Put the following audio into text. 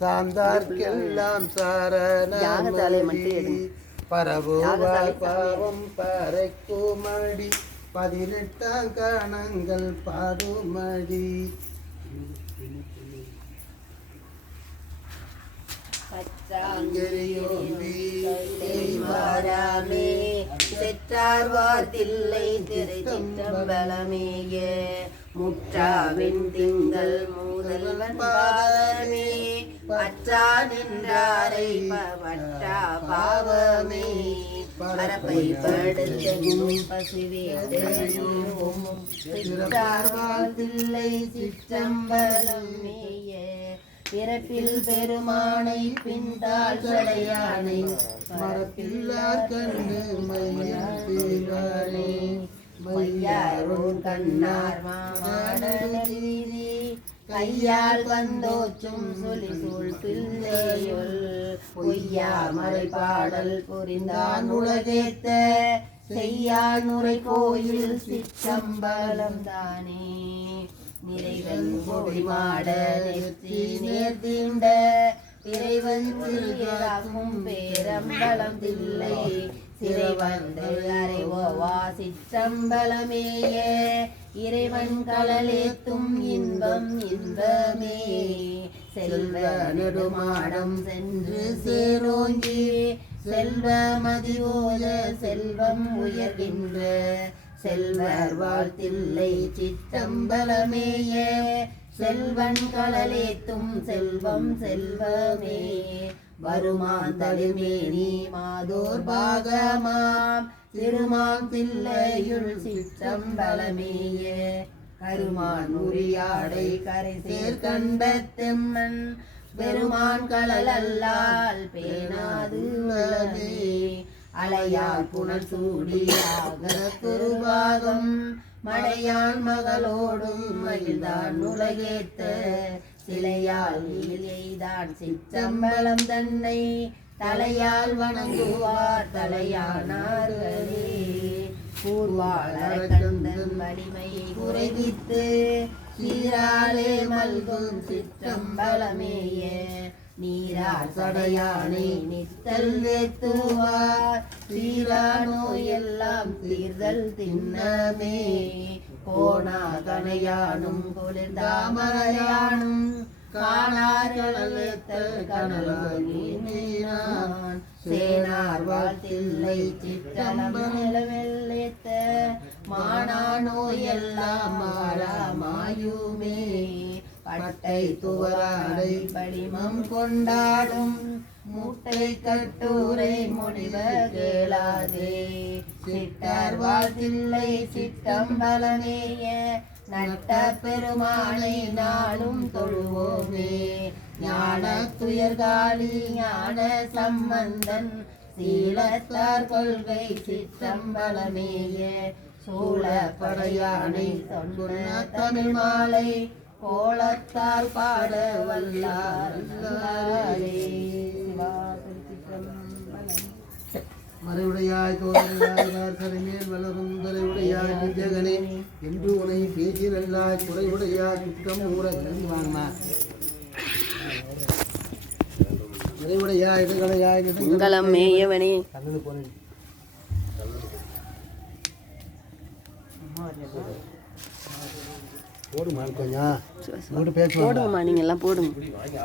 சார்ந்தார்க்கெல்லாம் சரணமடி பரவுவாய் பாவம் பறைக்குமடி 18 கணங்கள் பாடுமடி செற்றார்வார் தில்லை திருச்சிற்றம்பலமேய முற்றாவின் திங்கள் முதல்வன் பாதமே பற்றா நின்றாரை பற்றா பாவமே பரப்பை படுத்தும் பசுவேடும் செற்றார்வார் தில்லை சிற்றம்பலமேய பிறப்பில் பெருமானை பின்தாள் சடையானை மரப்பில்லார் கண்ணு மையானே மையாரோன் கண்ணார் மாமாடலி கையால் வந்தோச்சும் சொல்லி சூழ் பிள்ளையுள் பொய்யா மறை பாடல் புரிந்தான் உலகேத்த செய்யாள் நுரை கோயில் சிற்றம்பலம் தானே நிறைவன் கொடிமாட நெற்றி நேர்த்தீண்ட இறைவன் திருக்கும் பேரம்பலம் தில்லை சிறை வந்து அறைவோவா சிற்றம்பலமேய இறைவன் கடலேத்தும் இன்பம் இன்பமே செல்வ நெடுமாடம் சென்று சேரோங்கி செல்வ மதிவோல செல்வம் உயர்கின்ற செல்வர் வாழ்த்தில்லை சிற்றம்பலமேய செல்வன் கடலேத்தும் செல்வம் செல்வமே வருமான் தளிர்மேனி மாதோர் பாகமாம் திருமான் தில்லையுள் சிற்றம்பலமேய கருமான் உரியாடை கரை சேர் கண்டத்தெம்மன் பெருமான் கடல் அல்லால் பேணாது உள்ளமே அலையார் புனல் சூடியாக திருவாகம் மடையான் மகளோடும் மகிழ்தான் உலகேத்த சிலையால் எய்தான் சிற்றம்பலம் தன்னை தலையால் வணங்குவார் தலையானார்களே பூர்வாளர் கந்தன் வலிமையை குறைவித்து சீராளே மல்கும் சிற்றம்பலமேய நீரார் சடையானை நித்தல் வேத்துவார் தீரா நோயெல்லாம் தீர்தல் திண்ணமே கோணா கனையானும் குளிர்ந்தாமரையானும் காணார் கடலேத்தல் கனலான் சேனார் வாழ்த்தில்லை சிற்றம்பலமேத்த மானா நோயெல்லாம் மாறாமாயுமே பட்டை துவராடை படிமம் கொண்டாடும் மூட்டை கட்டூரை முடிவ கேளாதே சிட்டார் வாழ்த்தில்லை சிற்றம்பலமேய நட்ட பெருமானை நாளும் தொழுவோமே ஞான துயர்காளி ஞான சம்பந்தன் சீலத்தார் கொள்கை சிற்றம்பலமேய சூழ படையானை சொன்ன தமிழ் மாலை கோலத்தால் பாட வல்லார் மறைவுடையாய் தோன்றினார் கரைமேல் வளரும் தலைவுடையாய் ஜெகனே என்று உனை பேசியல்லாய் குறைவுடையாய் குற்றம் ஊற வாங்கம்மா மறைவுடையாய் இதுகளையாய் மங்களம் மேயவனே கண்ணது போனேன் போடுமா கொஞ்சம் போடுமா நீங்க எல்லாம் போடுங்க